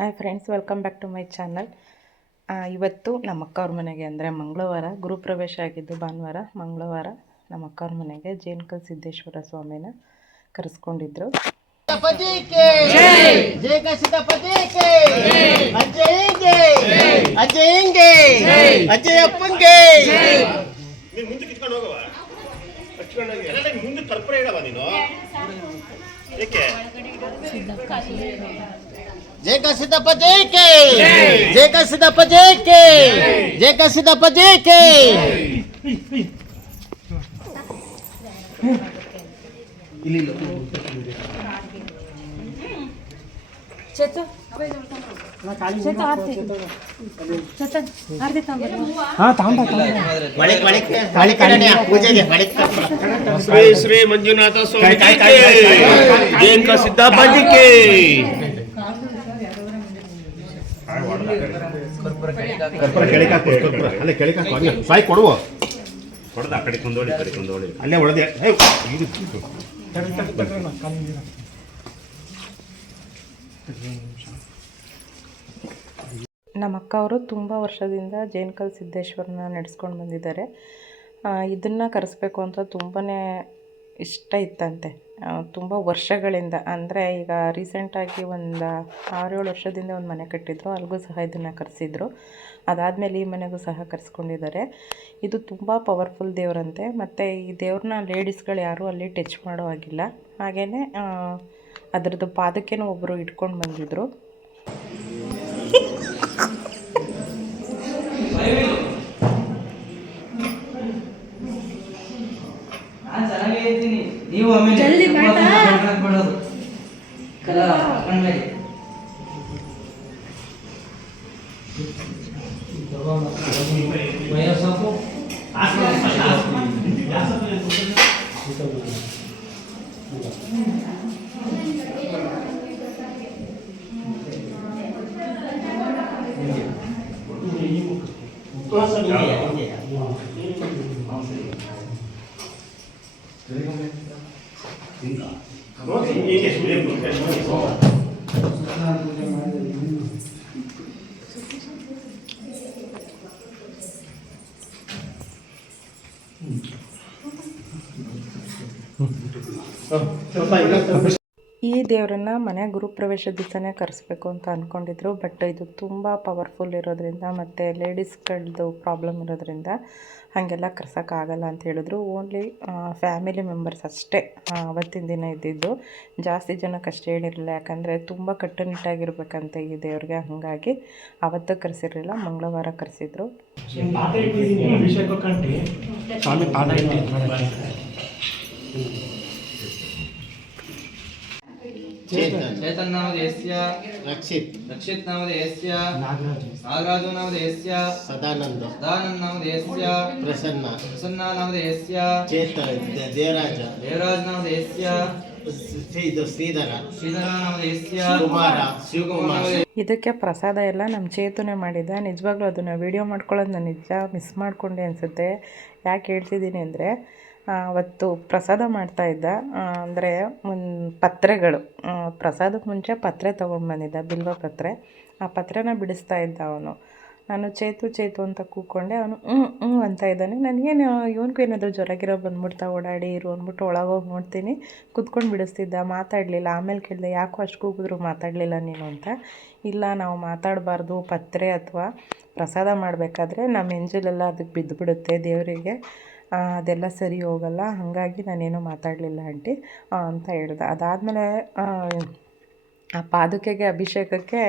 Hi friends, welcome back to my channel. ಇವತ್ತು ನಮ್ಮ ಅಕ್ಕವ್ರ ಮನೆಗೆ ಅಂದರೆ ಮಂಗಳವಾರ ಗುರುಪ್ರವೇಶ ಆಗಿದ್ದು ಭಾನುವಾರ, ಮಂಗಳವಾರ ನಮ್ಮ ಅಕ್ಕವ್ರ ಮನೆಗೆ ಜೇನ್ಕಲ್ ಸಿದ್ದೇಶ್ವರ ಸ್ವಾಮಿನ ಕರೆಸ್ಕೊಂಡಿದ್ರು. जय का सिद्धप्प जय के, जय का सिद्धप्प जय के, जय का सिद्धप्प जय के. चेतन आरती चेतन आरती श्री श्री मंजुनाथ स्वामी के, जय का सिद्धप्प जी के. ಅಲ್ಲೇ ಕೆಳಕಾಕು ಸಾಯಿ ಕೊಡುವ ಹೊಡೆದ ಆ ಕಡೆ ಕೊಂದೋಳಿ ಅಲ್ಲೇ ಹೊಡೆದೆ. ನಮ್ಮ ಅಕ್ಕ ಅವರು ತುಂಬ ವರ್ಷದಿಂದ ಜೇನ್ಕಲ್ ಸಿದ್ದೇಶ್ವರನ ನಡೆಸ್ಕೊಂಡು ಬಂದಿದ್ದಾರೆ. ಇದನ್ನು ಕರೆಸ್ಬೇಕು ಅಂತ ತುಂಬಾ ಇಷ್ಟ ಇತ್ತಂತೆ, ತುಂಬ ವರ್ಷಗಳಿಂದ. ಅಂದರೆ ಈಗ ರೀಸೆಂಟಾಗಿ ಒಂದು 6-7 ವರ್ಷದಿಂದ ಒಂದು ಮನೆ ಕಟ್ಟಿದ್ರು, ಅಲ್ಲಿಗೂ ಸಹ ಇದನ್ನು ಕರೆಸಿದ್ರು. ಅದಾದಮೇಲೆ ಈ ಮನೆಗೂ ಸಹ ಕರೆಸ್ಕೊಂಡಿದ್ದಾರೆ. ಇದು ತುಂಬ ಪವರ್ಫುಲ್ ದೇವರಂತೆ, ಮತ್ತು ಈ ದೇವ್ರನ್ನ ಲೇಡೀಸ್ಗಳು ಯಾರೂ ಅಲ್ಲಿ ಟಚ್ ಮಾಡೋ ಹಾಗಿಲ್ಲ. ಹಾಗೆಯೇ ಅದರದ್ದು ಪಾದಕ್ಕೇನೂ ಒಬ್ಬರು ಇಟ್ಕೊಂಡು ಬಂದಿದ್ದರು. ಜಲ್ದಿ ಈ ದೇವರನ್ನ ಮನೆ ಗುರುಪ್ರವೇಶ ದಿವಸನೇ ಕರೆಸ್ಬೇಕು ಅಂತ ಅಂದ್ಕೊಂಡಿದ್ರು. ಬಟ್ ಇದು ತುಂಬ ಪವರ್ಫುಲ್ ಇರೋದ್ರಿಂದ ಮತ್ತು ಲೇಡೀಸ್ಗಳದ್ದು ಪ್ರಾಬ್ಲಮ್ ಇರೋದ್ರಿಂದ ಹಾಗೆಲ್ಲ ಕರ್ಸೋಕ್ಕಾಗಲ್ಲ ಅಂತ ಹೇಳಿದ್ರು. ಓನ್ಲಿ ಫ್ಯಾಮಿಲಿ ಮೆಂಬರ್ಸ್ ಅಷ್ಟೇ ಅವತ್ತಿನ ದಿನ ಇದ್ದಿದ್ದು. ಜಾಸ್ತಿ ಜನಕ್ಕಷ್ಟೇ ಹೇಳಿರಲಿಲ್ಲ, ಯಾಕಂದರೆ ತುಂಬ ಕಟ್ಟುನಿಟ್ಟಾಗಿರ್ಬೇಕಂತೆ ಈ ದೇವ್ರಿಗೆ. ಹಾಗಾಗಿ ಅವತ್ತು ಕರೆಸಿರಲಿಲ್ಲ, ಮಂಗಳವಾರ ಕರೆಸಿದ್ರು. चेतन नामधेयस्य, रक्षित रक्षित नामधेयस्य, नागराजो नामधेयस्य, सदानंद नामधेयस्य, प्रसन्न प्रसन्ना नामधेयस्य, देवराज नामधेयस्य, श्रीधर नामधेयस्य, शिवकुमार. ಇದಕ್ಕೆ ಪ್ರಸಾದ ಎಲ್ಲ ನಮ್ಮ ಚೇತನೆ ಮಾಡಿದ್ದ. ನಿಜವಾಗ್ಲೂ ಅದನ್ನು ವೀಡಿಯೋ ಮಾಡ್ಕೊಳ್ಳೋದು ನಾನು ನಿಜ ಮಿಸ್ ಮಾಡಿಕೊಂಡೆ ಅನಿಸುತ್ತೆ. ಯಾಕೆ ಹೇಳ್ತಿದ್ದೀನಿ ಅಂದರೆ, ಅವತ್ತು ಪ್ರಸಾದ ಮಾಡ್ತಾಯಿದ್ದ, ಅಂದರೆ ಪತ್ರೆಗಳು, ಪ್ರಸಾದಕ್ಕೆ ಮುಂಚೆ ಪತ್ರೆ ತೊಗೊಂಡು ಬಂದಿದ್ದ, ಬಿಲ್ವ ಪತ್ರೆ. ಆ ಪತ್ರೆನ ಬಿಡಿಸ್ತಾ ಇದ್ದ ಅವನು. ನಾನು ಚೇತು ಅಂತ ಕೂತ್ಕೊಂಡೆ. ಅವನು ಹ್ಞೂ ಅಂತ ಇದ್ದಾನೆ. ನನಗೇನು ಇವನಿಗೂ ಏನಾದರೂ ಜ್ವರಗಿರೋ ಬಂದ್ಬಿಡ್ತಾ, ಓಡಾಡಿ ಇರು ಅಂದ್ಬಿಟ್ಟು ಒಳಗೋಗಿ ನೋಡ್ತೀನಿ, ಕೂತ್ಕೊಂಡು ಬಿಡಿಸ್ತಿದ್ದ, ಮಾತಾಡಲಿಲ್ಲ. ಆಮೇಲೆ ಕೇಳಿದೆ, ಯಾಕೋ ಅಷ್ಟು ಕೂಗಿದ್ರು ಮಾತಾಡಲಿಲ್ಲ ನೀನು ಅಂತ. ಇಲ್ಲ, ನಾವು ಮಾತಾಡಬಾರ್ದು, ಪತ್ರೆ ಅಥವಾ ಪ್ರಸಾದ ಮಾಡಬೇಕಾದ್ರೆ ನಮ್ಮ ಎಂಜಲೆಲ್ಲ ಅದಕ್ಕೆ ಬಿದ್ದುಬಿಡುತ್ತೆ ದೇವರಿಗೆ, ಅದೆಲ್ಲ ಸರಿ ಹೋಗಲ್ಲ, ಹಾಗಾಗಿ ನಾನೇನೂ ಮಾತಾಡಲಿಲ್ಲ ಆಂಟಿ ಅಂತ ಹೇಳ್ದೆ. ಅದಾದಮೇಲೆ ಆ ಪಾದುಕೆಗೆ ಅಭಿಷೇಕಕ್ಕೆ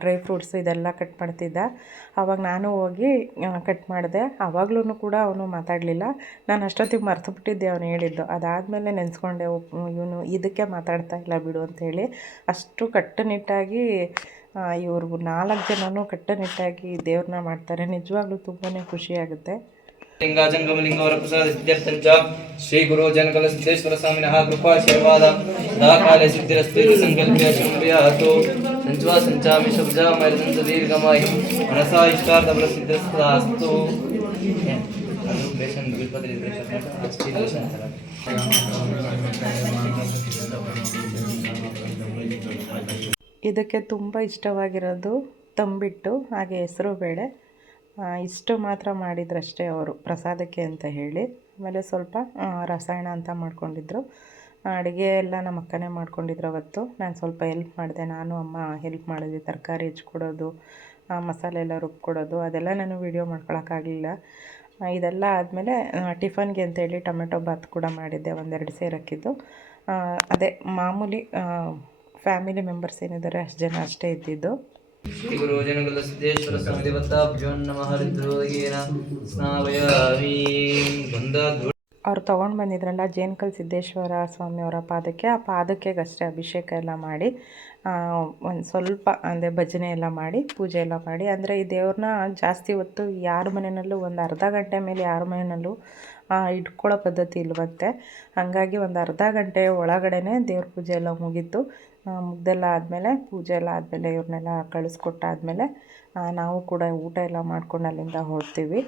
ಡ್ರೈ ಫ್ರೂಟ್ಸ್ ಇದೆಲ್ಲ ಕಟ್ ಮಾಡ್ತಿದ್ದ. ಆವಾಗ ನಾನು ಹೋಗಿ ಕಟ್ ಮಾಡಿದೆ. ಆವಾಗಲೂ ಕೂಡ ಅವನು ಮಾತಾಡಲಿಲ್ಲ. ನಾನು ಅಷ್ಟೊತ್ತಿಗೆ ಮರ್ತುಬಿಟ್ಟಿದ್ದೆ ಅವನು ಹೇಳಿದ್ದು. ಅದಾದಮೇಲೆ ನೆನೆಸ್ಕೊಂಡೆ, ಇವನು ಇದಕ್ಕೆ ಮಾತಾಡ್ತಾ ಇಲ್ಲ ಬಿಡು ಅಂಥೇಳಿ. ಅಷ್ಟು ಕಟ್ಟುನಿಟ್ಟಾಗಿ ಇವ್ರು 4 ಜನನೂ ಕಟ್ಟುನಿಟ್ಟಾಗಿ ದೇವ್ರನ್ನ ಮಾಡ್ತಾರೆ. ನಿಜವಾಗ್ಲೂ ತುಂಬಾ ಖುಷಿಯಾಗುತ್ತೆ. लिंगाजंगमलिंगवर प्रसाद सिद्ध्यर्थंच श्री गुरु जनकल सिद्धेश्वर स्वामिनः कृपाशीर्वाद दाकाले सिद्धिरस्तु संकल्प्य शम्भयातो संचवा संचामि शब्दा मैलदंत दीर्घमायि मनसा इष्टार्थ प्रसिद्धस्तु ಅದು ಬೇಷನ್ ಬಿಲ್ಪತ್ರಿ ಅಷ್ಟೇ ಬೇಷನ್ ತರ ಇದಕ್ಕೆ ತುಂಬ ಇಷ್ಟವಾಗಿರೋದು ತಂಬಿಟ್ಟು ಹಾಗೆ ಹೆಸರು ಬೇಳೆ, ಇಷ್ಟು ಮಾತ್ರ ಮಾಡಿದ್ರಷ್ಟೇ ಅವರು ಪ್ರಸಾದಕ್ಕೆ ಅಂತ ಹೇಳಿ. ಆಮೇಲೆ ಸ್ವಲ್ಪ ರಸಾಯನ ಅಂತ ಮಾಡ್ಕೊಂಡಿದ್ರು. ಅಡುಗೆ ಎಲ್ಲ ನಮ್ಮ ಅಕ್ಕನೇ ಮಾಡ್ಕೊಂಡಿದ್ರು ಅವತ್ತು. ನಾನು ಸ್ವಲ್ಪ ಹೆಲ್ಪ್ ಮಾಡಿದೆ, ನಾನು ಅಮ್ಮ ಹೆಲ್ಪ್ ಮಾಡಿದ್ವಿ. ತರಕಾರಿ ಹೆಚ್ಚಿಕೊಡೋದು, ಮಸಾಲೆ ಎಲ್ಲ ರುಬ್ಕೊಡೋದು ಅದೆಲ್ಲ ನಾನು ವೀಡಿಯೋ ಮಾಡ್ಕೊಳಕ್ಕಾಗಲಿಲ್ಲ. ಇದೆಲ್ಲ ಆದಮೇಲೆ ಟಿಫನ್ಗೆ ಅಂತೇಳಿ ಟೊಮೆಟೊ ಬಾತ್ ಕೂಡ ಮಾಡಿದ್ದೆ, 1-2 ಸೇರಕ್ಕಿದ್ದು. ಅದೇ ಮಾಮೂಲಿ ಫ್ಯಾಮಿಲಿ ಮೆಂಬರ್ಸ್ ಏನಿದ್ದಾರೆ ಅಷ್ಟು ಜನ ಅಷ್ಟೇ ಇದ್ದಿದ್ದು. ಶ್ರೀ ಗುರು ಜನಕುಲ ಸಿದ್ದೇಶ್ವರ ಸ್ವಾಮಿ ದೇವತಾಭ್ಯೋ ನಮಃ ರುದ್ರೋಗೇನ ಸ್ನಾವಯಾಮಿ. ಅವ್ರು ತೊಗೊಂಡು ಬಂದಿದ್ರಲ್ಲ ಜೇನ್ಕಲ್ ಸಿದ್ದೇಶ್ವರ ಸ್ವಾಮಿಯವರ ಪಾದಕ್ಕೆ, ಆ ಪಾದಕ್ಕೆಗಷ್ಟೇ ಅಭಿಷೇಕ ಎಲ್ಲ ಮಾಡಿ ಒಂದು ಸ್ವಲ್ಪ ಅಂದರೆ ಭಜನೆ ಎಲ್ಲ ಮಾಡಿ ಪೂಜೆ ಎಲ್ಲ ಮಾಡಿ, ಅಂದರೆ ಈ ದೇವ್ರನ್ನ ಜಾಸ್ತಿ ಹೊತ್ತು ಯಾರ ಮನೆಯಲ್ಲೂ ಒಂದು ಅರ್ಧ ಗಂಟೆ ಮೇಲೆ ಯಾರ ಮನೆಯಲ್ಲೂ ಇಟ್ಕೊಳ್ಳೋ ಪದ್ಧತಿ ಇಲ್ವಂತೆ. ಹಾಗಾಗಿ ಒಂದು ಅರ್ಧ ಗಂಟೆ ಒಳಗಡೆ ದೇವ್ರ ಪೂಜೆ ಎಲ್ಲ ಮುಗೀತು. ಮುಗ್ದೆಲ್ಲ ಆದಮೇಲೆ ಪೂಜೆ ಎಲ್ಲ ಆದಮೇಲೆ ಇವ್ರನ್ನೆಲ್ಲ ಕಳಿಸ್ಕೊಟ್ಟಾದಮೇಲೆ ನಾವು ಕೂಡ ಊಟ ಎಲ್ಲ ಮಾಡ್ಕೊಂಡು ಅಲ್ಲಿಂದ ಹೊರಡ್ತೀವಿ.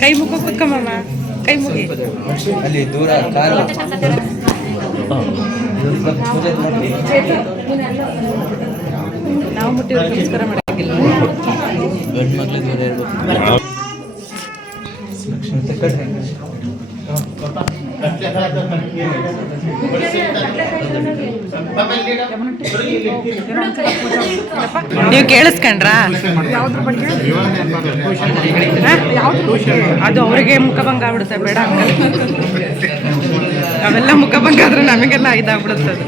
ಕೈ ಮುಖ ಕುತ್ಕಮ್ಮ, ಕೈ ಮುಗಿ ಅಲ್ಲಿ ದೂರ ಕಾರು ನಾವು ಮುಟ್ಟಿ ನಮಸ್ಕಾರ ಮಾಡೋಕ್ಕಿಲ್ಲ. ಗಂಡು ಮಕ್ಳು ದೂರ ಇರ್ಬೇಕು. ನೀವು ಕೇಳಿಸ್ಕೊಂಡ್ರಾ? ಅದು ಅವರಿಗೆ ಮುಖಭಂಗ ಆಗ್ಬಿಡುತ್ತೆ, ಬೇಡ ಅವೆಲ್ಲ ಮುಖಭಂಗ ಆದ್ರೆ ನಮಗೆಲ್ಲ ಇದಾಗ್ಬಿಡುತ್ತೆ ಅದು.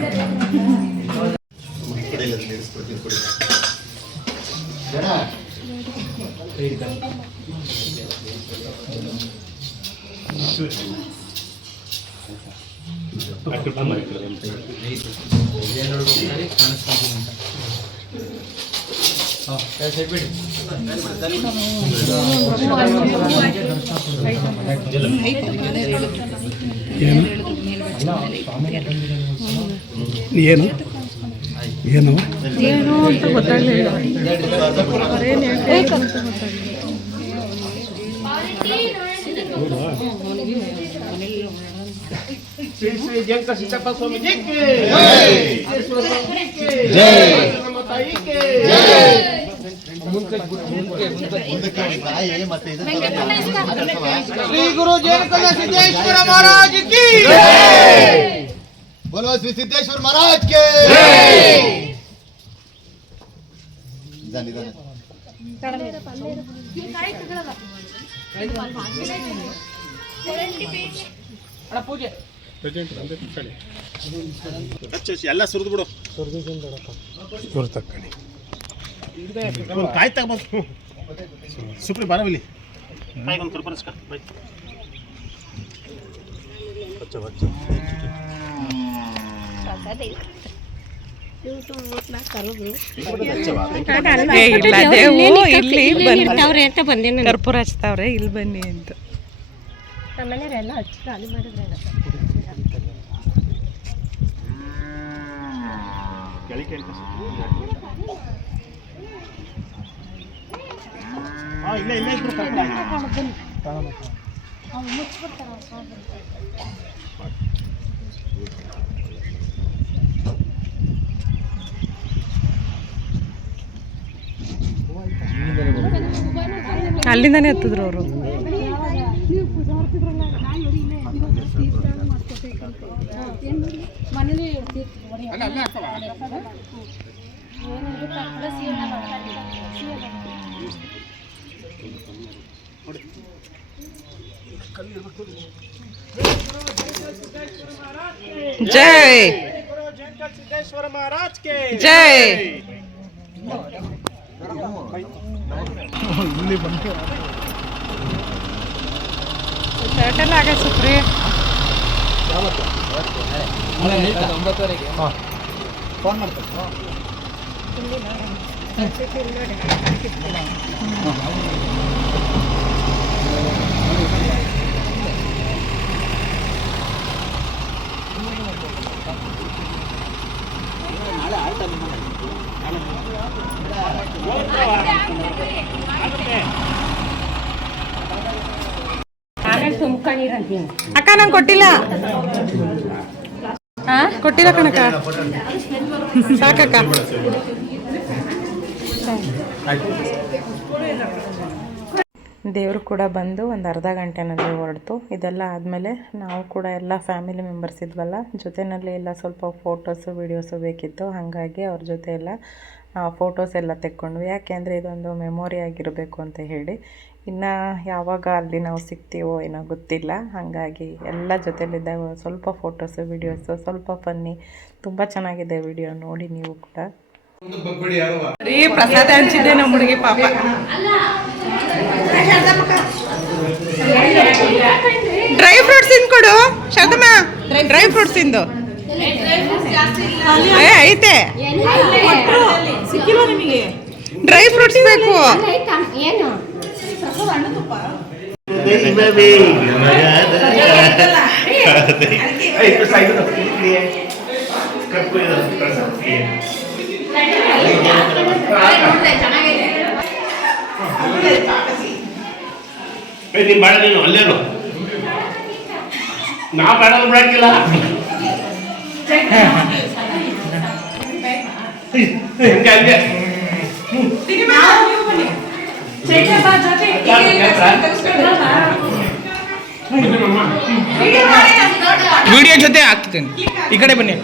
ಏನು ಏನು ಏನು ಅಂತ ಗೊತ್ತಾಗಲಿಲ್ಲ. ಶ್ರೀ ಶ್ರೀ ಜಂಕ ಸಿದ್ದಪ್ಪ ಸ್ವಾಮೀಜಿ ಕಿ ಶ್ರೀ ಗುರು ಜೇನಕಲ ಸಿದ್ದೇಶ್ವರ ಮಹಾರಾಜ್ ಕಿ बोलो श्री सिद्धेश्वर महाराज के ಎಲ್ಲ ಸುರಿದು ಬಿಡು. ಕಾಯಿ ತಗೊಂಡು ಸುಪ್ರಿ ಬರವಿಲ್ಲಿ ಕರ್ಪೂರ ಹಚ್ತಾವ್ರೆ, ಇಲ್ಲಿ ಬನ್ನಿ ಅಂತ. ಅಲ್ಲಿಂದನೇ ಹತ್ತಿದ್ರು ಅವರು. ಜೈ ಸಿದ್ದೇಶ್ವರ ಮಹಾರಾಜ್ ಕೆ ಜೈ. ಟೋಟಲ್ ಆಗ ಸುಪ್ರಿ 9:00ವರೆಗೆ ಫೋನ್ ಮಾಡ್ತಾರೆ. ಅಕ್ಕ ನಂಗೆ ಕೊಟ್ಟಿಲ್ಲ. ಕೊಟ್ಟಿಲ್ಲ ಕಣಕ್ಕ. ಸಾಕಕ್ಕ. ದೇವರು ಕೂಡ ಬಂದು ಒಂದು ಅರ್ಧ ಗಂಟೆನಲ್ಲಿ ಹೊರಡ್ತು. ಇದೆಲ್ಲ ಆದಮೇಲೆ ನಾವು ಕೂಡ ಎಲ್ಲ ಫ್ಯಾಮಿಲಿ ಮೆಂಬರ್ಸ್ ಇದ್ವಲ್ಲ, ಜೊತೆಯಲ್ಲಿ ಎಲ್ಲ ಸ್ವಲ್ಪ ಫೋಟೋಸು ವೀಡಿಯೋಸು ಬೇಕಿತ್ತು. ಹಾಗಾಗಿ ಅವ್ರ ಜೊತೆ ಎಲ್ಲ ಫೋಟೋಸ್ ಎಲ್ಲ ತೆಕ್ಕೊಂಡ್ವಿ. ಯಾಕೆ ಅಂದರೆ ಇದೊಂದು ಮೆಮೊರಿ ಆಗಿರಬೇಕು ಅಂತ ಹೇಳಿ. ಇನ್ನು ಯಾವಾಗ ಅಲ್ಲಿ ನಾವು ಸಿಗ್ತೀವೋ ಏನೋ ಗೊತ್ತಿಲ್ಲ. ಹಾಗಾಗಿ ಎಲ್ಲ ಜೊತೆಲಿದ್ದಾಗ ಸ್ವಲ್ಪ ಫೋಟೋಸು ವೀಡಿಯೋಸು ಸ್ವಲ್ಪ ಫನ್ನಿ, ತುಂಬ ಚೆನ್ನಾಗಿದೆ ವಿಡಿಯೋ, ನೋಡಿ ನೀವು ಕೂಡ. ರೀ ಪ್ರಸಾದ ಹಂಚಿದ್ದೆ ನಮ್ಮ ಹುಡುಗಿ ಪಾಪ. ಡ್ರೈ ಫ್ರೂಟ್ಸ್ ಇಂದು ಕೊಡು ಶಾರದಮ್ಮ, ಡ್ರೈ ಫ್ರೂಟ್ಸ್ ಇಂದು ಐತೆ. ಸಿಕ್ಕಿಲ್ಲ ನಿಮಗೆ? ಡ್ರೈ ಫ್ರೂಟ್ಸ್ ಬೇಕು. ಏನು ನೀನು ಬೇಡ, ನೀನು ಅಲ್ಲೇನು ನಾ ಬೇಡ ಬಿಡಕ್ಕಿಲ್ಲ. ಹಂಗೆ ಹಂಗೆ ವಿಡಿಯೋ ಜೊತೆ ಹಾಕ್ತೇನೆ. ಈ ಕಡೆ ಬನ್ನಿ.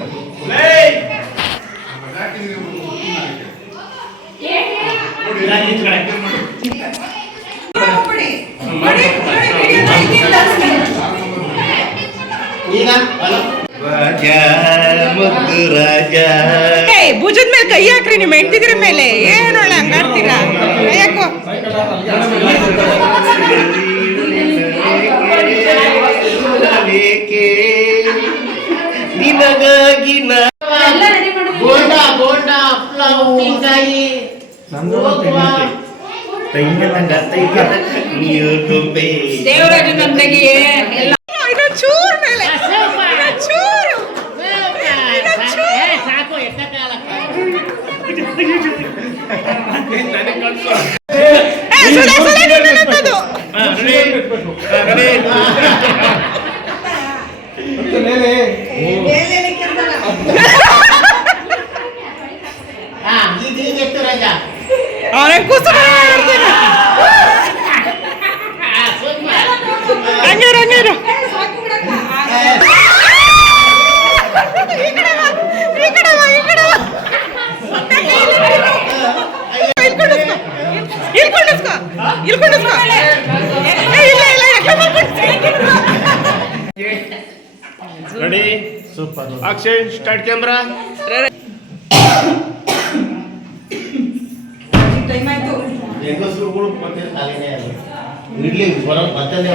ಭುಜದ ಮೇಲೆ ಕೈ ಹಾಕ್ರಿ, ನಿಮ್ಮ ಹೆಂಡ್ತಿದ್ರ ಮೇಲೆ ಏನು ಒಳ್ಳೆ ಹಂಗಾಡ್ತೀರಾ? ಯಾಕೋ ನಿನಗಾಗಿ ಬೋಂಡ ಬೋಂಡ ಹಪ್ಪಳ ಉಪ್ಪಿನಕಾಯಿ ಚೂರ್ ಮೇಲೆ ಚೂರು ಸಾಕು ಎತ್ತಕಾಲ ready super action start camera ಹೆಂಗಸರುಗಳು ಮತ್ತೆ ತಾಲಿನೇ ಇಡ್ಲಿ ಬರ್ತದೆ.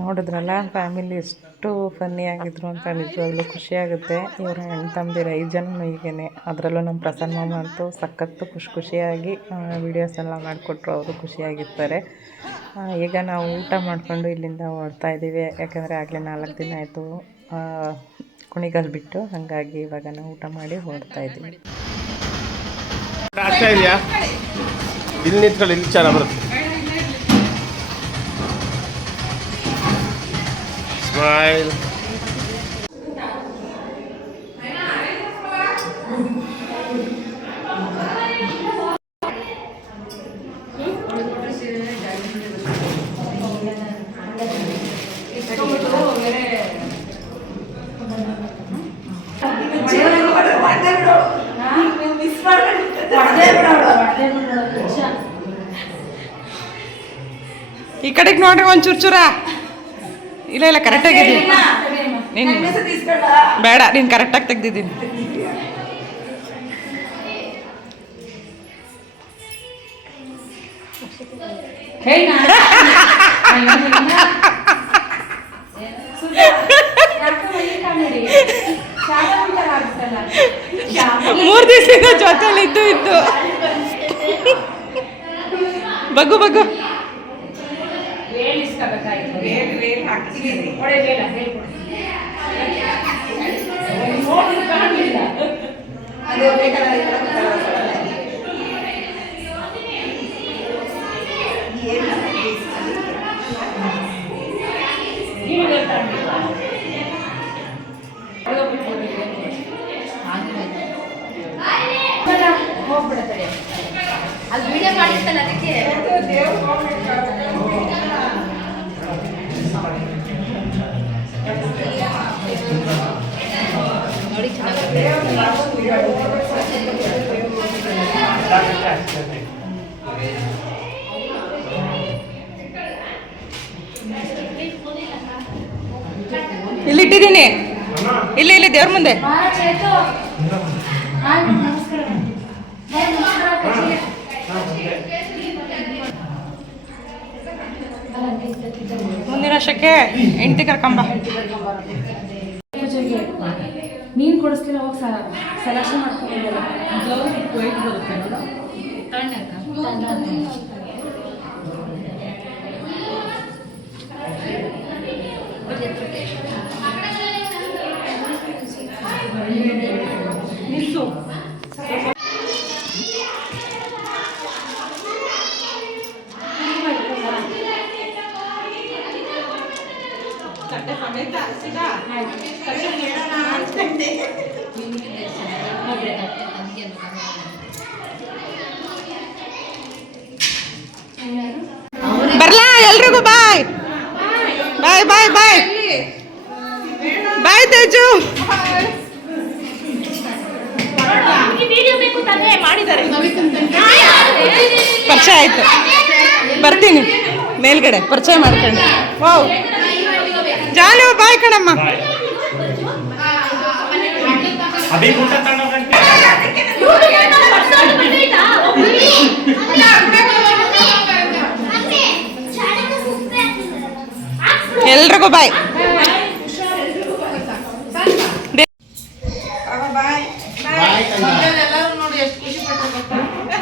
ನೋಡಿದ್ರಲ್ಲ ಫ್ಯಾಮಿಲಿ ಎಷ್ಟು ಫನ್ನಿ ಆಗಿದ್ರು ಅಂತ ನಿಜವಾಗ್ಲೂ ಖುಷಿಯಾಗುತ್ತೆ. ಇವರ ಹೆಣ್ಣು ತಮ್ಮದಿರು 5 ಜನನೂ ಹೀಗೇ. ಅದರಲ್ಲೂ ನಮ್ಮ ಪ್ರಸನ್ನ ಮಾಮ ಅಂತೂ ಸಖತ್ತು ಖುಷಿಯಾಗಿ ವೀಡಿಯೋಸ್ ಎಲ್ಲ ಮಾಡಿಕೊಟ್ರು. ಅವರು ಖುಷಿಯಾಗಿರ್ತಾರೆ. ಈಗ ನಾವು ಊಟ ಮಾಡಿಕೊಂಡು ಇಲ್ಲಿಂದ ಹೊರಡ್ತಾ ಇದ್ದೀವಿ. ಯಾಕಂದರೆ ಆಗಲೇ 4 ದಿನ ಆಯಿತು ಕುಣಿಗಲ್ ಬಿಟ್ಟು. ಹಾಗಾಗಿ ಇವಾಗ ನಾವು ಊಟ ಮಾಡಿ ಹೊರಡ್ತಾ ಇದ್ದೀವಿ. ಆಗ್ತಾ ಇದೆಯಾ? ಇಲ್ಲಿ ನಿಂತ್ಕೊಳ್ಳಿ, ಇಲ್ಲಿ ಚೆನ್ನಾಗಿ ಬರುತ್ತೆ. ಸ್ಮೈಲ್. ಈ ಕಡೆಗೆ ನೋಡ್ರಿ ಒಂದು ಚೂರ ಇಲ್ಲ ಇಲ್ಲ ಕರೆಕ್ಟಾಗಿದೆ. ನೀನು ಬೇಡ, ನೀನು ಕರೆಕ್ಟಾಗಿ ತೆಗ್ದಿದ್ದೀನಿ. ಮೂರು ದಿವಸದಿಂದ ಜೊತೆಲಿ ಇದ್ದು ಬಗ್ಗು ಬಗ್ಗು ಹೋಗ್ಬಿಡತ್ತೆ ಅದು ವಿಡಿಯೋ ಮಾಡಿರ್ತಲ್ಲ ಅದಕ್ಕೆ ನೋಡಿ ಇಲ್ಲಿಟ್ಟಿದ್ದೀನಿ, ಇಲ್ಲಿ ಇಲ್ಲಿ ದೇವ್ರ ಮುಂದೆ. ಮುಂದಿನ ವರ್ಷಕ್ಕೆ ಹೆಂಡತಿ ಕರ್ಕೊಂಬ. ನೀನು ಕೊಡಿಸ್ಲಿಲ್ಲ, ಹೋಗಿ ಸೆಲೆಕ್ಷನ್ ಮಾಡ್ಕೊಂಡಿಲ್ಲ. ನಿಲ್ಸು. ಬರ್ಲಾ ಎಲ್ರಿಗೂ ಬಾಯ್ ಬಾಯ್ ಬಾಯ್ ಬಾಯ್ ಬಾಯ್ ತೇಜು. ಪರಿಚಯ ಆಯ್ತು, ಬರ್ತೀನಿ ಮೇಲ್ಗಡೆ ಪರಿಚಯ ಮಾಡ್ಕೊಂಡು. ವಾವ್ ಜಾನು ಬಾಯ್ ಕಣಮ್ಮ. ಎಲ್ರಿಗೂ ಬಾಯ್.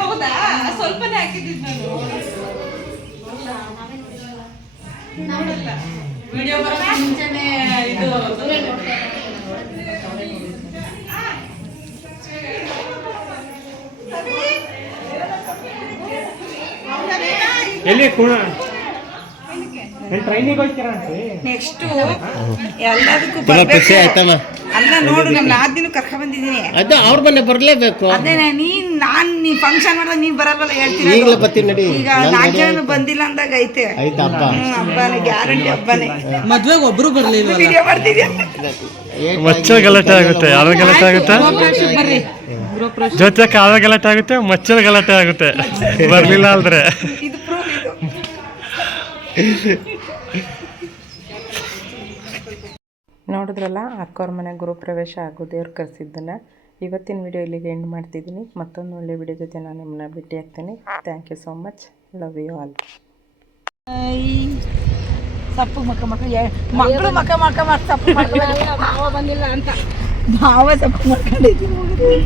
ಹೌದಾ, ಸ್ವಲ್ಪನೇ ಹಾಕಿದ್ದಿದ್ದು ನಾನು ವಿಡಿಯೋ ಬರೋಕ್ಕೆ ಮುಂಚೆನೆ ಇದು ಎಲ್ಲಿ ಕೂಡ ಟ್ರೈನಿಗೆ ಹೋಗ್ತೀರಾ? ನೆಕ್ಸ್ಟು ಎಲ್ಲದಕ್ಕೂ ಬರ್ಬೇಕು. ಅಲ್ಲ ನೋಡು, ನಮ್ಮ ನಾದಿನೂ ಕರ್ಕ ಬಂದಿದ್ದೀನಿ. ಅದು ಅವ್ರ ಮನೆ ಬರ್ಲೇಬೇಕು. ಅದೇ ನೀನ್ ಫಂಕ್ಷನ್ ಮಾಡಿದಾಗ ನೀನ್ ಬರಲ್ವಲ್ಲ ಹೇಳ್ತೀನಿ. ಈಗಲೇ ಬರ್ತೀನಿ ನಡಿ. ಈಗ 4 ಜನ ಬಂದಿಲ್ಲ ಅಂದಾಗ ಐತೆ. ಆಯ್ತಾ ಹಬ್ಬ? ಹಬ್ಬನೇ ಗ್ಯಾರಂಟಿ, ಹಬ್ಬನೇ. ಮದ್ವೆಗೆ ಒಬ್ರು ಬರ್ಲಿಲ್ಲ. ವಿಡಿಯೋ ಮಾಡ್ತಿದ್ಯಾ? ಮಚ್ಚ ಗಲಾಟೆ ಆಗುತ್ತೆ, ಯಾರ ಗಲಾಟೆ ಆಗುತ್ತೆ, ಜೊತೆ ಕಾಲ ಗಲಾಟೆ ಆಗುತ್ತೆ, ಮಚ್ಚಲ ಗಲಾಟೆ ಆಗುತ್ತೆ ಬರ್ಲಿಲ್ಲ ಅಂದ್ರೆ. ಇದು ಪ್ರೂಫ್ ಇದು. ನೋಡಿದ್ರಲ್ಲ, ಅಕ್ಕವ್ರ ಮನೆ ಗೃಹಪ್ರವೇಶ ಆಗೋ ದೇವ್ರು ಕರೆಸಿದ್ದನ್ನು. ಇವತ್ತಿನ ವಿಡಿಯೋ ಇಲ್ಲಿಗೆ ಎಂಡ್ ಮಾಡ್ತಿದ್ದೀನಿ. ಮತ್ತೊಂದು ಒಳ್ಳೆ ವಿಡಿಯೋ ಜೊತೆ ನಾನು ನಿಮ್ಮನ್ನ ಭೇಟಿ ಆಗ್ತೀನಿ. Thank you so much. Love you all. ಸಪ್ಪು ಮಕ್ಕ ಮಕ್ಕಳು ಮಕ್ಕ ಸಪ್ಪು ಭಾವ ಬಂದಿಲ್ಲ ಅಂತ ಭಾವ ಸಪ್ಪು ಮಾಡ್ಕೊಂಡಿದ್ದೀನಿ.